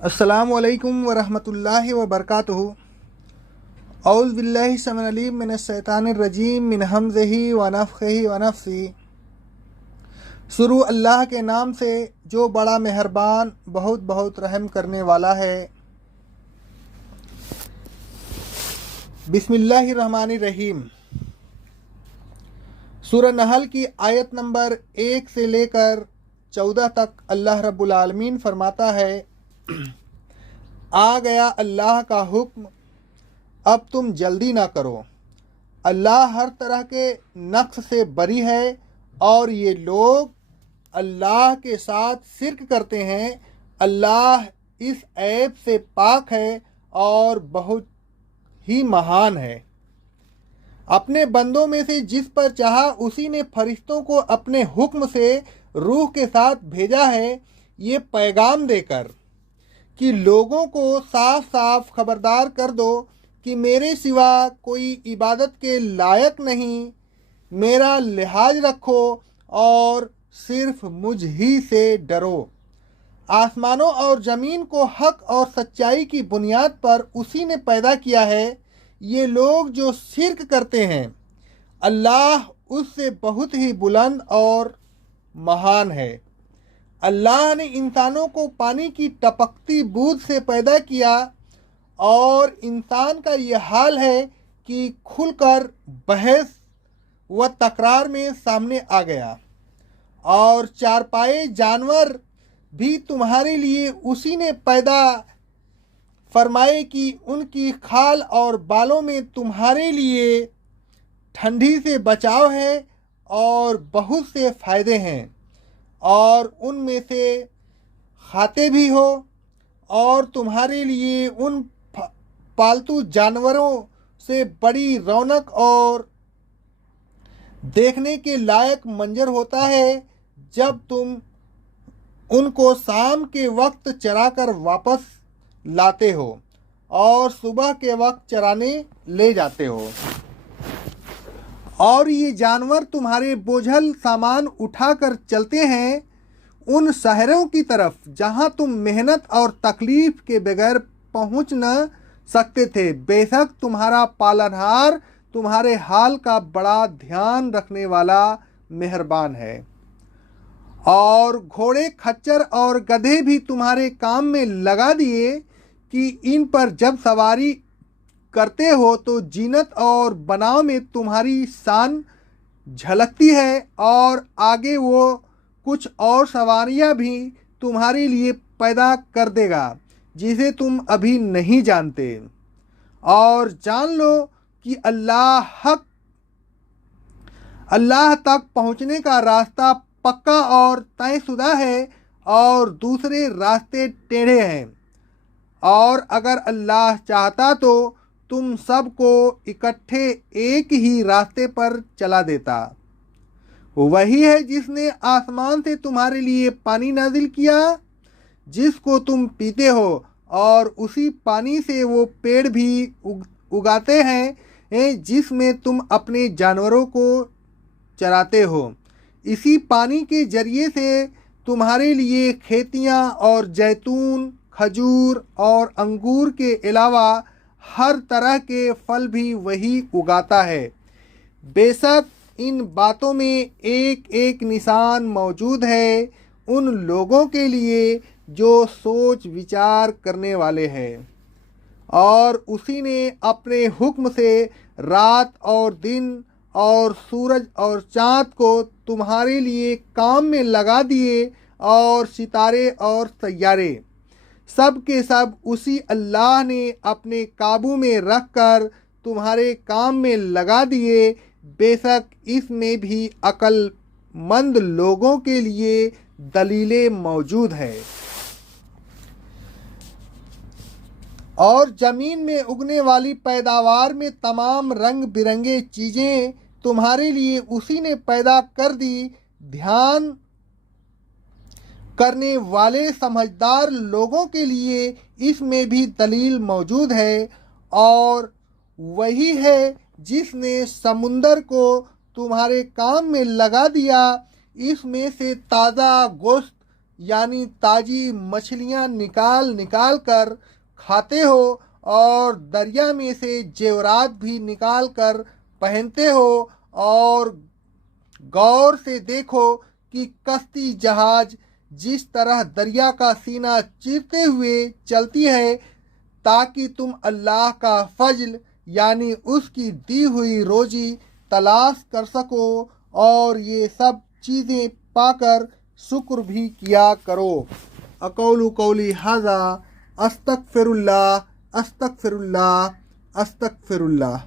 अस्सलामु अलैकुम वरहमतुल्लाहि वबरकातुहू। औज़ु बिल्लाहि समिल अलीम मिनश शैतानिर रजीम मिन हमज़िही व नफ़ख़िही व नफ़्सी। शुरू अल्लाह के नाम से जो बड़ा मेहरबान बहुत बहुत रहम करने वाला है। बिस्मिल्लाहिर रहमानिर रहीम। सूरह नहल की आयत नंबर 1 से लेकर 14 तक अल्लाह रब्बुल आलमीन फरमाता है, आ गया अल्लाह का हुक्म, अब तुम जल्दी ना करो। अल्लाह हर तरह के नक्स से बरी है और ये लोग अल्लाह के साथ शिर्क करते हैं। अल्लाह इस ऐब से पाक है और बहुत ही महान है। अपने बंदों में से जिस पर चाहा उसी ने फरिश्तों को अपने हुक्म से रूह के साथ भेजा है, ये पैगाम देकर कि लोगों को साफ साफ खबरदार कर दो कि मेरे सिवा कोई इबादत के लायक नहीं। मेरा लिहाज रखो और सिर्फ मुझ ही से डरो। आसमानों और ज़मीन को हक और सच्चाई की बुनियाद पर उसी ने पैदा किया है। ये लोग जो शिर्क करते हैं, अल्लाह उससे बहुत ही बुलंद और महान है। अल्लाह ने इंसानों को पानी की टपकती बूंद से पैदा किया और इंसान का ये हाल है कि खुलकर बहस व तकरार में सामने आ गया। और चारपाए जानवर भी तुम्हारे लिए उसी ने पैदा फरमाए कि उनकी खाल और बालों में तुम्हारे लिए ठंडी से बचाव है और बहुत से फ़ायदे हैं, और उनमें से खाते भी हो। और तुम्हारे लिए उन पालतू जानवरों से बड़ी रौनक और देखने के लायक मंजर होता है जब तुम उनको शाम के वक्त चराकर वापस लाते हो और सुबह के वक्त चराने ले जाते हो। और ये जानवर तुम्हारे बोझल सामान उठाकर चलते हैं उन शहरों की तरफ जहां तुम मेहनत और तकलीफ के बगैर पहुंच न सकते थे। बेशक तुम्हारा पालनहार तुम्हारे हाल का बड़ा ध्यान रखने वाला मेहरबान है। और घोड़े, खच्चर और गधे भी तुम्हारे काम में लगा दिए कि इन पर जब सवारी करते हो तो जीनत और बनाव में तुम्हारी शान झलकती है, और आगे वो कुछ और सवारियां भी तुम्हारे लिए पैदा कर देगा जिसे तुम अभी नहीं जानते। और जान लो कि अल्लाह तक पहुंचने का रास्ता पक्का और तयशुदा है और दूसरे रास्ते टेढ़े हैं। और अगर अल्लाह चाहता तो तुम सबको इकट्ठे एक ही रास्ते पर चला देता। वही है जिसने आसमान से तुम्हारे लिए पानी नाजिल किया जिसको तुम पीते हो, और उसी पानी से वो पेड़ भी उगाते हैं जिसमें तुम अपने जानवरों को चराते हो। इसी पानी के जरिए से तुम्हारे लिए खेतियाँ और जैतून, खजूर और अंगूर के अलावा हर तरह के फल भी वही उगाता है। बेशक इन बातों में एक एक निशान मौजूद है उन लोगों के लिए जो सोच विचार करने वाले हैं। और उसी ने अपने हुक्म से रात और दिन और सूरज और चाँद को तुम्हारे लिए काम में लगा दिए, और सितारे और सैयारे सब के सब उसी अल्लाह ने अपने काबू में रखकर तुम्हारे काम में लगा दिए। बेशक इसमें भी अक्लमंद लोगों के लिए दलीलें मौजूद है। और ज़मीन में उगने वाली पैदावार में तमाम रंग बिरंगे चीज़ें तुम्हारे लिए उसी ने पैदा कर दी। ध्यान करने वाले समझदार लोगों के लिए इसमें भी दलील मौजूद है। और वही है जिसने समुंदर को तुम्हारे काम में लगा दिया। इसमें से ताज़ा गोश्त यानी ताज़ी मछलियाँ निकाल निकाल कर खाते हो और दरिया में से जेवरात भी निकाल कर पहनते हो और गौर से देखो कि कश्ती जहाज जिस तरह दरिया का सीना चीरते हुए चलती है ताकि तुम अल्लाह का फजल यानी उसकी दी हुई रोजी तलाश कर सको और ये सब चीज़ें पाकर शुक्र भी किया करो। अकौलु कौली हाजा अस्तगफिरुल्लाह अस्तगफिरुल्लाह अस्तगफिरुल्लाह।